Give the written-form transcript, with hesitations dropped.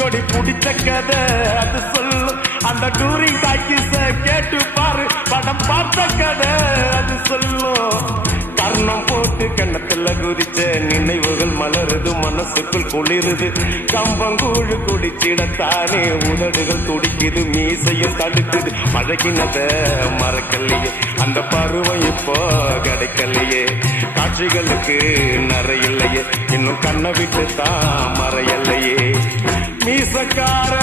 ஜோடி பிடிச்ச கதை அது சொல்லும். அந்த டூரிங் டாக்கிஸ கேட்டு பாரு, படம் பார்த்த கதை அது சொல்லும். கர்ணம் போட்டு கண்ணத்துல குதிச்ச நினைவுகள் மலருது, மனசுக்குள் குளிருது. கம்பங்கூழு குடிச்சிடத்தானே உதடுகள் துடிக்குது, மீசையும் தடுக்குது. பழகினத மறக்கலையே, அந்த பருவம் இப்போ கிடைக்கலையே. காட்சிகளுக்கு நிறையில்லையே, இன்னும் கண்ணை விட்டு தான் மறையலையே. மீசக்கார